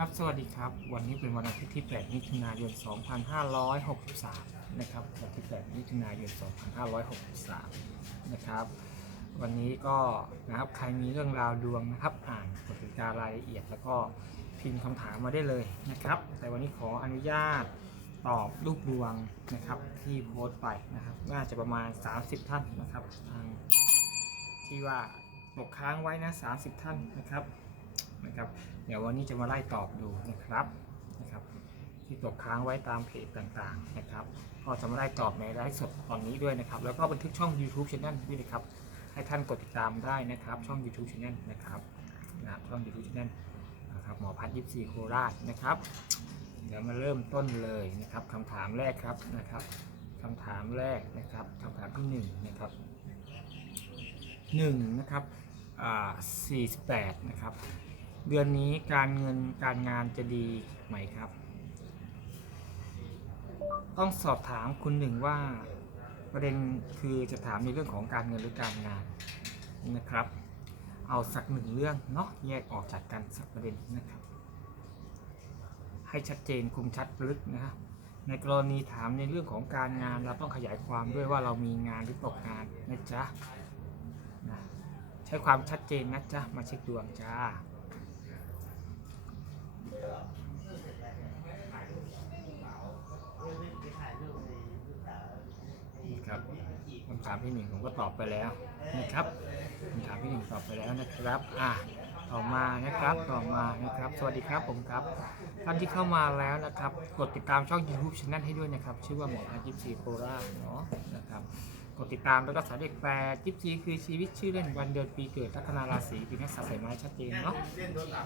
ครับสวัสดีครับ วันนี้เป็นวันอาทิตย์ที่ 8 มิถุนายน 2563 นะครับวันที่ 8 มิถุนายน 2563 นะครับ วันนี้ก็นะครับใครมีเรื่องราวดวงนะครับ อ่านกติการายละเอียด แล้วก็พิมพ์คำถามมาได้เลยนะครับ แต่วันนี้ขออนุญาตตอบรูปดวงนะครับที่โพสต์ไปนะครับ น่าจะประมาณ 30 ท่านนะครับทางที่ว่าตกค้างไว้นะ 30 ท่านนะครับ นะครับ เดี๋ยววันนี้จะมาไล่ตอบดูนะครับนะครับ ที่ตกค้างไว้ตามเพจต่างๆนะครับ ก็จะมาไล่ตอบในไลฟ์สดตอนนี้ด้วยนะครับ แล้วก็บันทึกช่อง YouTube Channel ด้วยนะครับ ให้ท่านกดติดตามได้นะครับ ช่อง YouTube Channel นะครับนะครับช่อง YouTube Channel นะครับหมอพัฒน์ยิปซีโคราชนะครับ เดี๋ยวมาเริ่มต้นเลยนะครับคำถามแรกครับนะครับคำถามแรกนะครับคำถามที่หนึ่งนะครับหนึ่งนะครับอ่า48 นะครับ เดือนนี้การเงินการงานจะดีไหมครับ ต้องสอบถามคุณหนึ่งว่าประเด็นคือจะถามในเรื่องของการเงินหรือการงานนะครับ เอาสักหนึ่งเรื่องเนาะแยกออกจากกันสักประเด็นนะครับ ให้ชัดเจนคุมชัดลึกนะครับในกรณีถามในเรื่องของการงานเราต้องขยายความด้วยว่าเรามีงานหรือตกงานนะจ๊ะนะใช้ความชัดเจนนะจ๊ะมาเช็คดวงจ้า ครับคำถามที่หนึ่งผมก็ตอบไปแล้วนะครับคำถามที่หนึ่งตอบไปแล้วนะครับ อะต่อมานะครับต่อมานะครับ สวัสดีครับผมครับ ท่านที่เข้ามาแล้วนะครับ กดติดตามช่อง YouTube Channel ให้ด้วยนะครับ ชื่อว่าหมอพันยิปซีโคราชเนาะนะครับ กดติดตามแล้วก็สายเด็กแปลยิปซีคือชีวิตชื่อเล่นวันเดือนปีเกิดลัคนาราศีปีนักษาสายไม้ชัดเจนเนาะ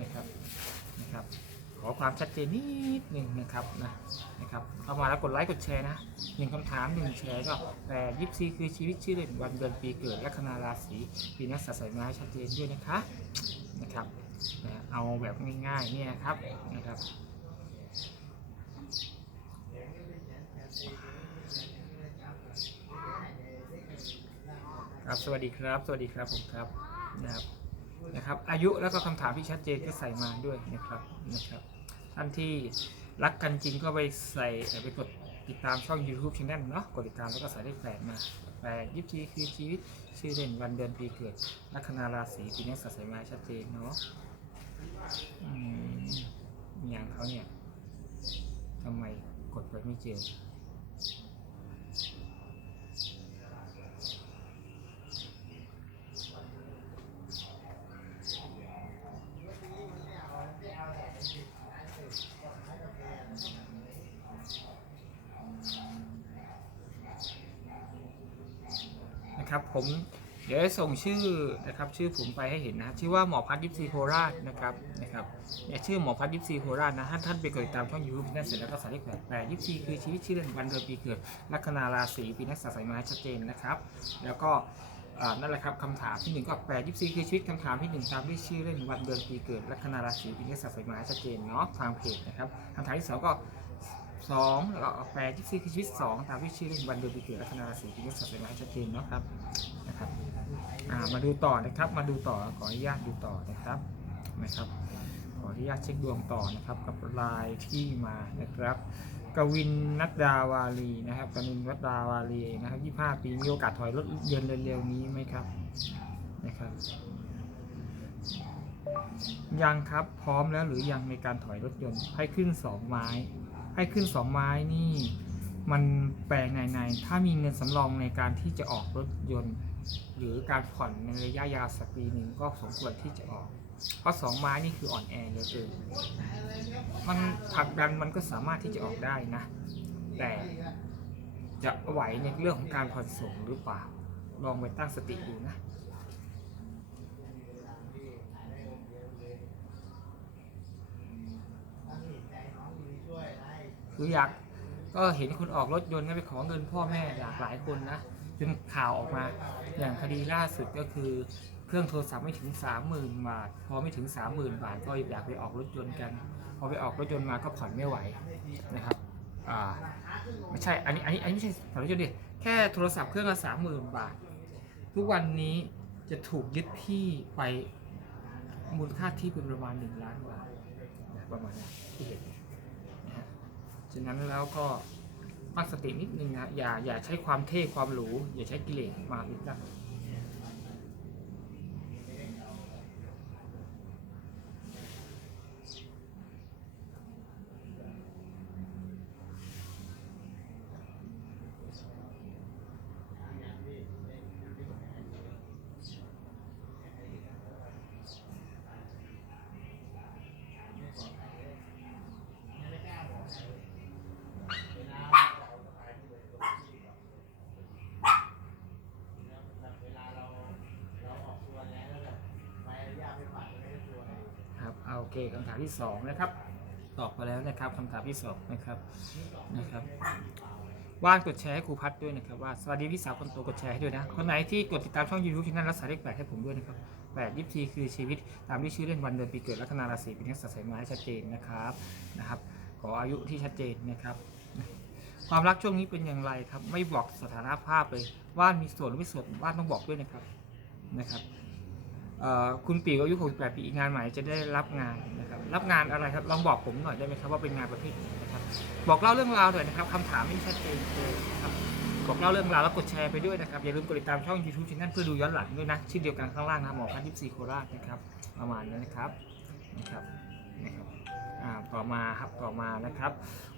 นะครับนะครับขอความชัดเจนนิดหนึ่งนะครับนะนะครับเข้ามาแล้วกดไลค์กดแชร์นะหนึ่งคำถามหนึ่งแชร์ก็แต่ยิปซีคือชีวิตชื่อเล่นวันเดือนปีเกิดลัคนาราศีปีนักษาสายไม้ชัดเจนด้วยนะคะนะครับเอาแบบง่ายๆเนี่ยนะครับนะครับ ครับสวัสดีครับ สวัสดีครับผมครับนะครับนะครับ อายุแล้วก็คำถามที่ชัดเจนก็ใส่มาด้วยนะครับนะครับท่านที่รักกันจริงก็ไปใส่ไปกดติดตามช่อง YouTube Channel เนาะกดติดตามแล้วก็ใส่เลขแปดมาแปดยิบชีคือชีวิตชื่อเล่นวันเดือนปีเกิดลัคนาราศีปีนี้สดใสมาชัดเจนเนาะอย่างเขาเนี่ยทำไมกดไปไม่เจอ นะครับ ผมเดี๋ยวส่งชื่อนะครับชื่อผมไปให้เห็นนะชื่อว่าหมอพัฒน์ยิปซีโคราชนะครับนะครับเนี่ยชื่อหมอพัฒน์ยิปซีโคราชนะท่านท่านไปกดติดตามช่องยูทูบนั่นเสร็จแล้วก็ใส่เลขแปดแปดยิปซีคือชีวิตชื่อเล่นวันเดือนปีเกิดลัคนาราศีปีนักษาสายม้ชัดเจนนะครับ แล้วก็นั่นแหละครับคำถามที่หนึ่งก็แปดยิปซีคือชีวิตคำถามที่หนึ่งตามด้วยชื่อเล่นวันเดือนปีเกิดลัคนาราศีปีนักษาสายไม้ชัดเจนเนาะทางเพจนะครับคำถามที่สองก็ สองแล้วก็แปดที่สี่คือชีวิตสองตามที่ชื่อเล่นวันเดือนปีเกิดลัคนาราศีปีนี้สัตว์เป็นไม้ชัดเจนเนาะครับนะครับอ่ามาดูต่อนะครับมาดูต่อขออนุญาตดูต่อนะครับนะครับ ขออนุญาตเช็คดวงต่อนะครับกับลายที่มานะครับกวินนัดดาวาลีนะครับกวินนัดดาวาลีนะครับ25ปีมีโอกาสถอยรถยนต์เร็วๆนี้ไหมครับนะครับยังครับพร้อมแล้วหรือยังในการถอยรถยนต์ให้ขึ้นสองไม้ ให้ขึ้นสองไม้นี่มันแปลงในๆถ้ามีเงินสำรองในการที่จะออกรถยนต์ หรือการผ่อนในระยะยาวสักปีหนึ่งก็สมควรที่จะออก เพราะสองไม้นี่คืออ่อนแอเหลยเกินมันผลักดันมันก็สามารถที่จะออกได้นะ แต่จะไหวในเรื่องของการผ่อนส่งหรือเปล่า ลองไปตั้งสติดูนะ คืออยากก็เห็นคนออกรถยนต์ก็ไปขอเงินพ่อแม่อยากหลายคนนะจนข่าวออกมา อย่างคดีล่าสุดก็คือ เครื่องโทรศัพท์ไม่ถึง 30,000 บาท พอไม่ถึง 30,000 บาท ก็อยากไปออกรถยนต์กัน พอไปออกรถยนต์มาก็ผ่อนไม่ไหวนะครับอ่าไม่ใช่อันนี้อันนี้อันนี้ไม่ใช่ผ่อนรถยนต์ดิแค่โทรศัพท์เครื่องละ30,000 บาท ทุกวันนี้จะถูกยึดที่ไปมูลค่าที่เป็นประมาณ 1 ล้านบาทประมาณนี้ที่เห็น ฉะนั้นแล้วก็ตั้งสตินิดนึงนะอย่าอย่าใช้ความเท่ความหรูอย่าใช้กิเลสมาลิดนะครับ เคคำถามที่สองนะครับ ตอบไปแล้วนะครับคำถามที่สองนะครับนะครับว่านกดแชร์ให้ครูพัดด้วยนะครับว่าสวัสดีพี่สาวคนโตกดแชร์ให้ด้วยนะคนไหนที่กดติดตามช่อง YouTube ช่องนั้นรักษาเลขแปดให้ผมด้วยนะครับแปดยี่สิบคือชีวิตตามที่ชื่อเล่นวันเดือนปีเกิดลัคนาราศีเป็นนักษาสายมาให้ชัดเจนนะครับนะครับ ขออายุที่ชัดเจนนะครับความรักช่วงนี้เป็นอย่างไรครับ ไม่บอกสถานะภาพเลยว่านมีส่วนหรือไม่ส่วนว่านต้องบอกด้วยนะครับนะครับ คุณปีอายุ 68 ปีอีกงานใหม่จะได้รับงานนะครับรับงานอะไรครับลองบอกผมหน่อยได้ไหมครับว่าเป็นงานประเภทไหนนะครับบอกเล่าเรื่องราวหน่อยนะครับคำถามไม่ชัดเจนเลยนะครับบอกเล่าเรื่องราวแล้วกดแชร์ไปด้วยนะครับอย่าลืมกดติดตามช่อง YouTube channel เพื่อดูย้อนหลังด้วยนะชื่อเดียวกันข้างล่างนะหมอพันทิพย์ซีโคราชนะครับประมาณนั้นนะครับนะครับนะครับอ่าต่อมาครับต่อมานะครับ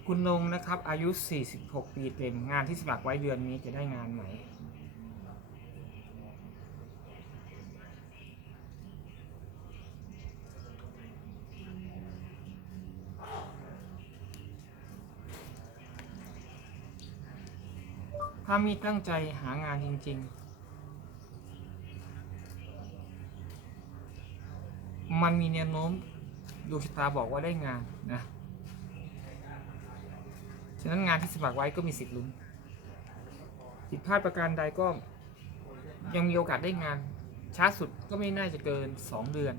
คุณนงนะครับอายุ 46 ปีเต็มงานที่สมัครไว้เดือนนี้จะได้งานไหม ถ้ามีตั้งใจหางานจริง ๆ มันมีแนวโน้มดวงชะตาบอกว่าได้งานนะฉะนั้นงานที่สมัครไว้ก็มีสิทธิ์ลุ้นผิดพลาดประการใดก็ยังมีโอกาสได้งานช้าสุดก็ไม่น่าจะเกิน 2 เดือน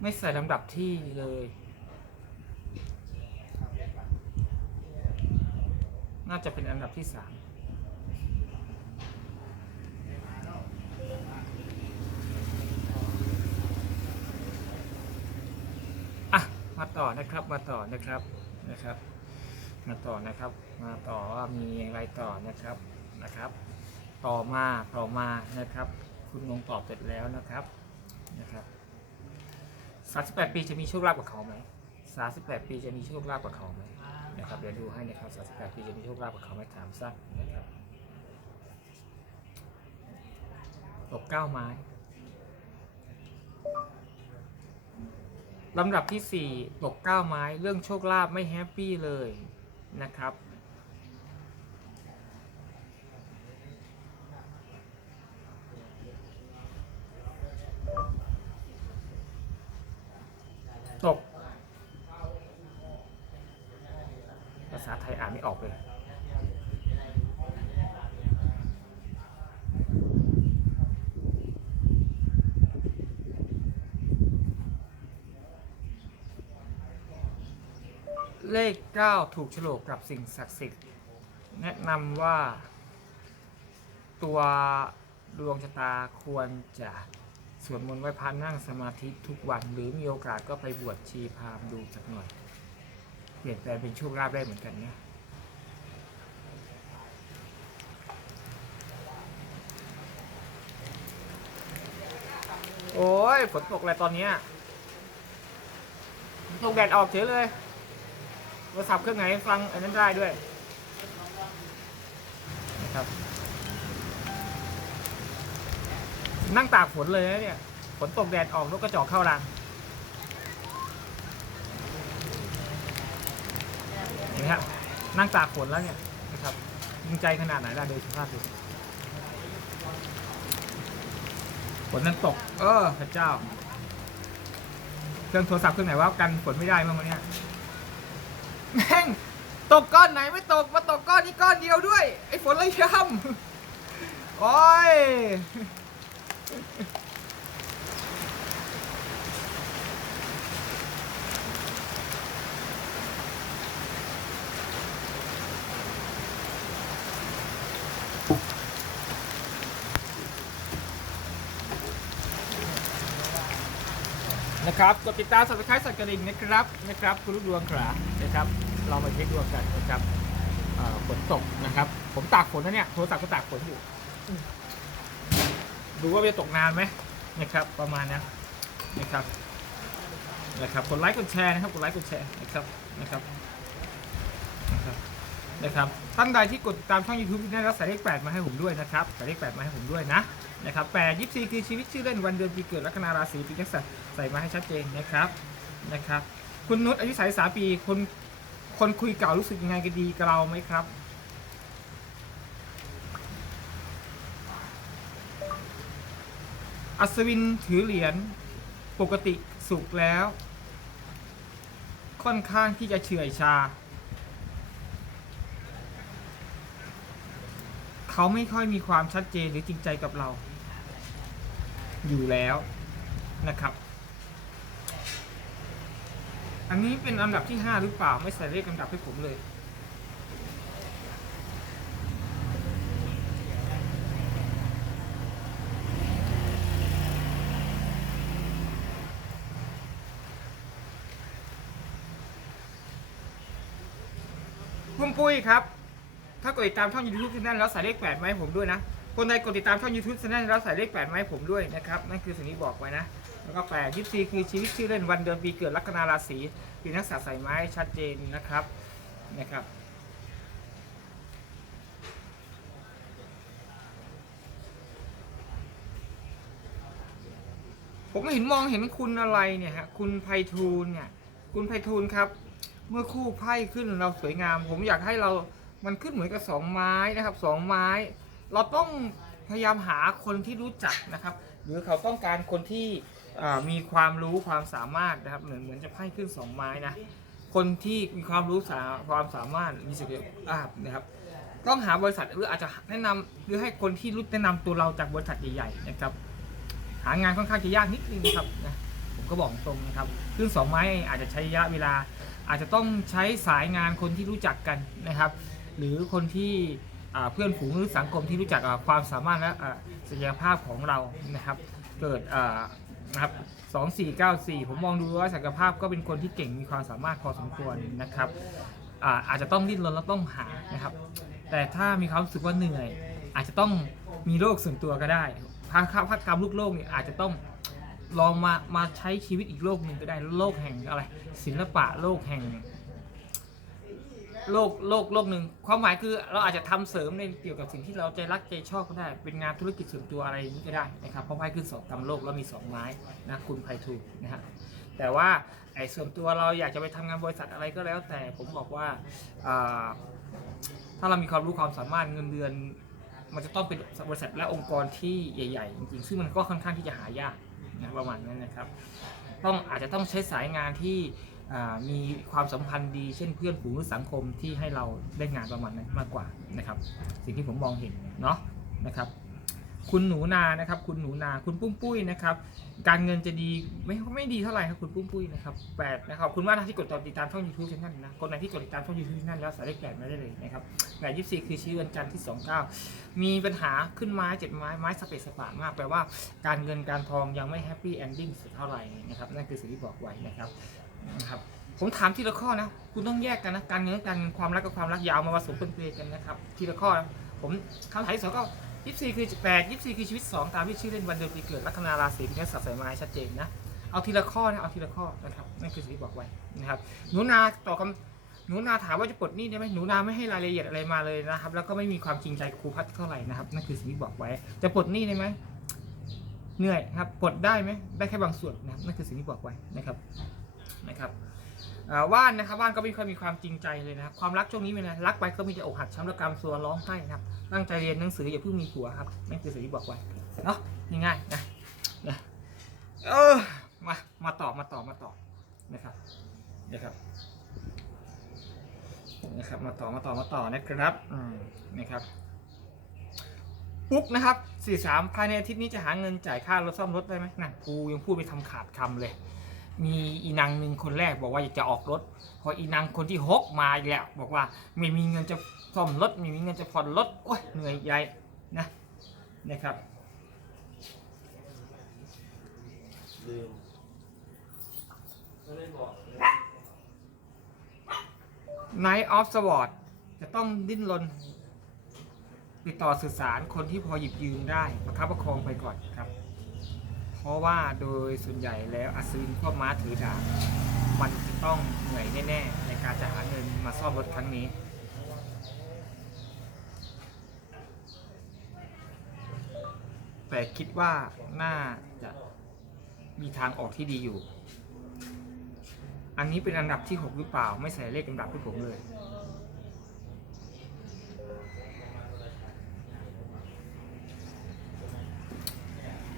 ไม่ใส่ลำดับที่เลย น่าจะเป็นอันดับที่สามอะ มาต่อนะครับ มาต่อนะครับ นะครับ มาต่อนะครับ มาต่อว่ามีอะไรต่อนะครับ นะครับ ต่อมา ต่อมา นะครับ คุณงงตอบเสร็จแล้วนะครับ นะครับ 38ปีจะมีโชคลาภกับเขาไหม38ปีจะมีโชคลาภกับเขาไหมนะครับเดี๋ยวดูให้นะครับ38ปีจะมีโชคลาภกับเขาไหมถามสั้นนะครับตกเก้าไม้ลำดับที่4ตกเก้าไม้ เรื่องโชคลาภไม่แฮปปี้เลยนะครับ ตก ภาษาไทย ออกเลยเลข 9 ถูกโฉลกกับสิ่งศักดิ์สิทธิ์ แนะนำว่า ตัวดวงชะตาควรจะสวดมนต์ไหว้พระนั่งสมาธิทุกวัน หรือมีโอกาสก็ไปบวชชีพรามดูสักหน่อย เปลี่ยนแปลงเป็นโชคลาภได้เหมือนกันนะ โอ้ยฝนตกอะไรตอนเนี้ยตกแดดออกเฉยเลยโทรศัพท์เครื่องไหนฟังอันนั้นได้ด้วยนะครับ นั่งตากฝนเลยนะเนี่ยฝนตกแดดออกนกกระจอกเข้ารังเห็นไหมครับนั่งตากฝนแล้วเนี่ยนะครับยิงใจขนาดไหนล่ะโดยสภาพดู ฝนนั้นตก เออ พระเจ้า เครื่องโทรศัพท์เครื่องไหนว่ากันฝนไม่ได้บ้างวะเนี้ยแม่งตกก้อนไหนไม่ตกมาตกก้อนนี้ก้อนเดียวด้วย ไอ้ฝนเลยย่ำโอ้ย นะครับ กดติดตามสับสไครต์สักกระดิ่งนะครับนะครับ คุณลูกดวงขานะครับ เรามาเช็คดวงกันนะครับฝนตกนะครับ ผมตากฝนนะเนี่ยโทรศัพท์ก็ตากฝนอยู่ดูว่าจะตกนานไหมนะครับ ประมาณนั้นะครับนะครับกดไลค์กดแชร์นะครับกดไลค์กดแชร์นะครับนะครับนะครับนะครับท่านใดที่กดติดตามช่อง YouTube ที่ได้รับสายเลข8มาให้ผมด้วยนะครับสายเลข8มาให้ผมด้วยนะ นะครับ8 24คือชีวิตชื่อเล่นวันเดือนปีเกิดลัคนาราศีปีนักษัตริย์ใส่มาให้ชัดเจนนะครับนะครับ คุณนุชอายุ33ปีคนคนคุยเก่ารู้สึกยังไงกันดีกับเราไหมครับอัศวินถือเหรียญปกติสุขแล้ว ค่อนข้างที่จะเฉื่อยชา เขาไม่ค่อยมีความชัดเจนหรือจริงใจกับเรา อยู่แล้วนะครับ อันนี้เป็นอันดับที่ 5 หรือเปล่าไม่ใส่เลขอันดับให้ผมเลยคุณปุ้ยครับ ถ้ากดติดตามช่อง YouTube ช anel แล้วใส่เลข8มาให้ผมด้วยนะ คนใดกดติดตามช่อง YouTube channel แล้วใส่เลข8มาให้ผมด้วยนะครับนั่นคือสิ่งที่บอกไว้นะ แล้วก็8 24คือชีวิตชื่อเล่นวันเดือนปีเกิดลัคนาราศีปีนักษาใส่ไม้ชัดเจนนะครับนะครับผมเห็นมองเห็นคุณอะไรเนี่ยฮะคุณไพฑูรย์เนี่ย คุณไพฑูรย์ครับ เมื่อคู่ไพ่ขึ้นเราสวยงาม ผมอยากให้เรามันขึ้นเหมือนกับสองไม้นะครับสองไม้ เราต้องพยายามหาคนที่รู้จักนะครับ หรือเขาต้องการคนที่อ่ามีความรู้ความสามารถนะครับ เหมือนเหมือนจะไพ่ขึ้นสองไม้นะคนที่มีความรู้สาความสามารถมีศักยภาพนะครับ ต้องหาบริษัทหรืออาจจะแนะนำหรือให้คนที่รู้แนะนำตัวเราจากบริษัทใหญ่ๆนะครับ หางานค่อนข้างจะยากนิดนึงนะครับนะผมก็บอกตรงนะครับขึ้นสองไม้อาจจะใช้ระยะเวลา อาจจะต้องใช้สายงานคนที่รู้จักกันนะครับ หรือคนที่ เพื่อนฝูงหรือสังคมที่รู้จักอ่าความสามารถและศักยภาพของเรานะครับ เกิดนะครับสองสี่เก้าสี่ผมมองดูว่าศักยภาพก็เป็นคนที่เก่งมีความสามารถพอสมควรนะครับอาจจะต้องดิ้นรนแล้วต้องหานะครับ แต่ถ้ามีความรู้สึกว่าเหนื่อย อาจจะต้องมีโรคส่วนตัวก็ได้ภาคภาคกรรมลูกโลกเนี่ยอาจจะต้องลองมามาใช้ชีวิตอีกโลกหนึ่งก็ได้โลกแห่งอะไร ศิลปะโลกแห่ง โลกโลกโลกหนึ่งความหมายคือเราอาจจะทำเสริมในเกี่ยวกับสิ่งที่เราใจรักใจชอบก็ได้ เป็นงานธุรกิจส่วนตัวอะไรอย่างนี้ก็ได้นะครับเพราะไพ่ขึ้นสองกำโลกแล้วมีสองไม้นะคุณไพฑูรย์นะฮะแต่ว่าไอ้ส่วนตัวเราอยากจะไปทำงานบริษัทอะไรก็แล้ว แต่ผมบอกว่าถ้าเรามีความรู้ความสามารถเงินเดือน มันจะต้องเป็นบริษัทและองค์กรที่ใหญ่ ๆ จริงๆ ซึ่งมันก็ค่อนข้างที่จะหายากนะประมาณนั้นนะครับ ต้องอาจจะต้องใช้สายงานที่ มีความสัมพันธ์ดีเช่นเพื่อนฝูงหรือสังคมที่ให้เราได้งานประมาณนั้นมากกว่านะครับ สิ่งที่ผมมองเห็นเนาะนะครับคุณหนูนานะครับ คุณหนูนาคุณปุ้มปุ้ยนะครับ การเงินจะดีไม่ไม่ดีเท่าไหร่ครับคุณปุ้มปุ้ยนะครับแปดนะครับคุณมากนะที่กดติดตามช่อง YouTube ช่องนะคนไหนที่กดติดตามช่อง YouTube นั่นแล้วสายเลขแปดมาได้เลยนะครับแปดยี่สิบสี่คือชี้วันจันทร์ที่สองเก้ามีปัญหาขึ้นไม้เจ็ดไม้ไม้สเปซสปามากแปลว่าการเงินการทองยังไม่แฮปปี้เอนดิ้งเท่าไหร่นะครับนั่นคือสิ่งที่บอกไว้นะครับ นะครับผมถามทีละข้อนะ คุณต้องแยกกันนะ การเงินการเงินความรักกับความรักยาวมาผสมเป็นเปกันนะครับ ทีละข้อนะผมคำถามที่สองก็ยี่สี่คือแปดยี่สี่คือชีวิตสองตามที่ชื่อเล่นวันเดือนปีเกิดลัคนาราศีเป็นสัตว์สายไม้ชัดเจนนะ เอาทีละข้อนะ เอาทีละข้อนะครับ นั่นคือสิ่งที่บอกไว้นะครับหนูนาต่อคำหนูนาถามว่าจะปลดหนี้ได้ไหมหนูนาไม่ให้รายละเอียดอะไรมาเลยนะครับ แล้วก็ไม่มีความจริงใจครูพัดเท่าไหร่นะครับ นั่นคือสิ่งที่บอกไว้ จะปลดหนี้ได้ไหมเหนื่อยครับ ปลดได้ไหมได้แค่บางส่วนนะครับ นั่นคือสิ่งที่บอกไว้นะครับ นะครับว่านนะครับว่านก็ไม่ค่อยมีความจริงใจเลยนะครับความรักช่วงนี้เป็นไงรักไปก็มีแต่อกหักช้ำระกำซัวร้องไห้นะครับตั้งใจเรียนหนังสืออย่าเพิ่งมีผัวครับนั่นคือสิ่งที่บอกไว้เนาะง่ายๆนะนะเออมามาต่อมาต่อมาต่อนะครับนะครับนะครับมาต่อมาต่อมาต่อนะครับอืมนะครับปุ๊กนะครับสี่สามภายในอาทิตย์นี้จะหาเงินจ่ายค่ารถซ่อมรถได้ไหมนั่นกูยังพูดไปทำขาดคำเลย มีอีนางหนึ่งคนแรกบอกว่าอยากจะออกรถ พออีนางคนที่หกมาอีกแล้ว บอกว่าไม่มีเงินจะซ่อมรถไม่มีเงินจะผ่อนรถโอ้ยเหนื่อยใหญ่นะนะครับลืม Night of Sword จะต้องดิ้นรนติดต่อสื่อสารคนที่พอหยิบยืมได้ประคับประคองไปก่อนครับ ราะว่าโดยส่วนใหญ่แล้วอัศวินพวกม้าถือดาบมันจะต้องเหนื่อยแน่ๆในการจะหาเงินมาซ่อมรถครั้งนี้ แต่คิดว่าน่าจะมีทางออกที่ดีอยู่ อันนี้เป็นอันดับที่ 6 หรือเปล่า ไม่ใส่เลขอันดับให้ผมเลย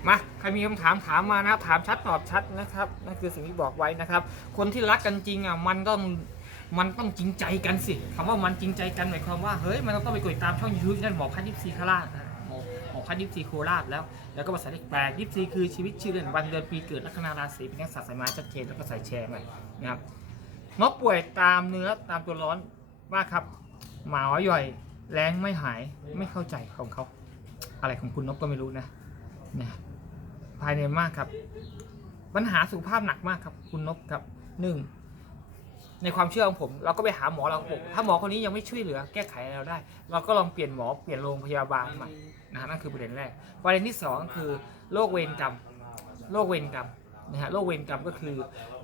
มา ใครมีคำถามถามมานะครับถามชัดตอบชัดนะครับนั่นคือสิ่งที่บอกไว้นะครับ คนที่รักกันจริงอะมันต้องมันต้องจริงใจกันสิคำว่ามันจริงใจกันหมายความว่าเฮ้ยมันต้องไปกดติดตามช่องยูทูบนั่นหมอพันยิปซีคารานะหมอหมอพันยิปซีโคราชแล้วแล้วก็ภาษาเลขแปดยิปซีคือชีวิตชื่อเล่นวันเดือนปีเกิดลัคนาราศีเป็นนักสัตว์สายม้ชัดเจนแล้วก็ใส่แชร์ไปนะครับนกป่วยตามเนื้อตามตัวร้อนว่าครับหมาย่อยแรงไม่หายไม่เข้าใจของเขา อะไรของคุณนกก็ไม่รู้นะนะ ภายในมากครับ ปัญหาสุขภาพหนักมากครับ คุณนพครับหนึ่งในความเชื่อของผม เราก็ไปหาหมอเราผมถ้าหมอคนนี้ยังไม่ช่วยเหลือ แก้ไขเราได้ เราก็ลองเปลี่ยนหมอเปลี่ยนโรงพยาบาลใหม่นะฮะนั่นคือประเด็นแรกประเด็นที่สองคือโรคเวรกรรมโรคเวรกรรมนะฮะโรคเวรกรรมก็คือ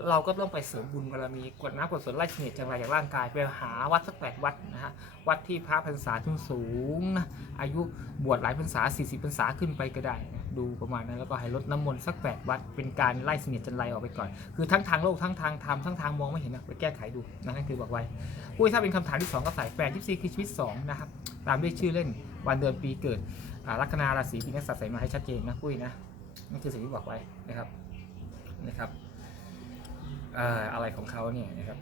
เราก็ต้องไปเสริมบุญบารมีกวดน้ำกวดฝนไล่เสนียดจังไรจากร่างกายไปหาวัดสักแปดวัดนะฮะวัดที่พระพรรษาทุ่งสูงนะอายุบวชหลายพรรษา40พรรษาขึ้นไปก็ได้นะ ดูประมาณนั้นแล้วก็ให้ลดน้ำมนต์สักแปดวัดเป็นการไล่เสนียดจันไรออกไปก่อน คือทั้งทางโลกทั้งทางธรรมทั้งทางมองไม่เห็นนะไปแก้ไขดูนะนั่นคือบอกไว้ปุ้ยถ้าเป็นคำถามที่2ก็ใส่แปดยี่สี่คือชีวิต2นะครับตามด้วยชื่อเล่นวันเดือนปีเกิดลัคนาราศีปีนักษัตริย์ใส่มาให้ชัดเจนนะปุ้ยนะนั่นคือสิ่งที่บอกไว้นะครับนะครับอะไรของเขาเนี่ยนะครับ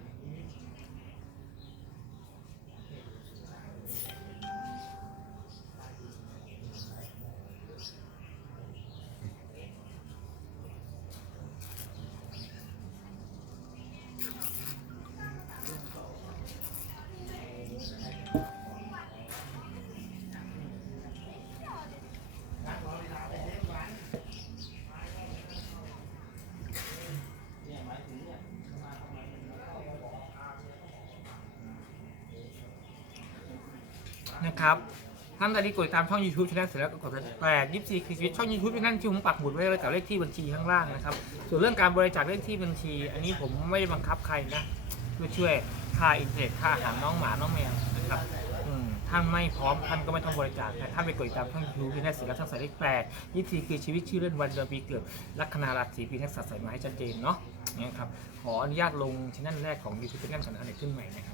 นะครับท่านใดที่กดติดตามช่อง YouTube ช anel เสร็จแล้วก็กดแปดยี่สี่คือชีวิตช่อง YouTube ที่นั่นที่ผมปักหมุดไว้เลยกับเลขที่บัญชีข้างล่างนะครับ ส่วนเรื่องการบริจาคเลขที่บัญชี อันนี้ผมไม่ได้บังคับใครนะเพื่อช่วยค่าอินเทอร์เน็ตค่าอาหารน้องหมาน้องแมวนะครับท่านไม่พร้อมท่านก็ไม่ต้องบริจาคแต่ท่านไปกดติดตามช่อง YouTube ที่นั่นเสร็จแล้วท่านใส่เลขแปดยี่สี่คือชีวิตชื่อเล่นวันเดือนปีเกิดลัคนาราศีปีนักษัตริย์ใส่มาให้ชัดเจนเนาะนะครับขออนุญาตลงช anel แรกของ YouTube channel สันนิษฐานขึ้นใหม่นะครับ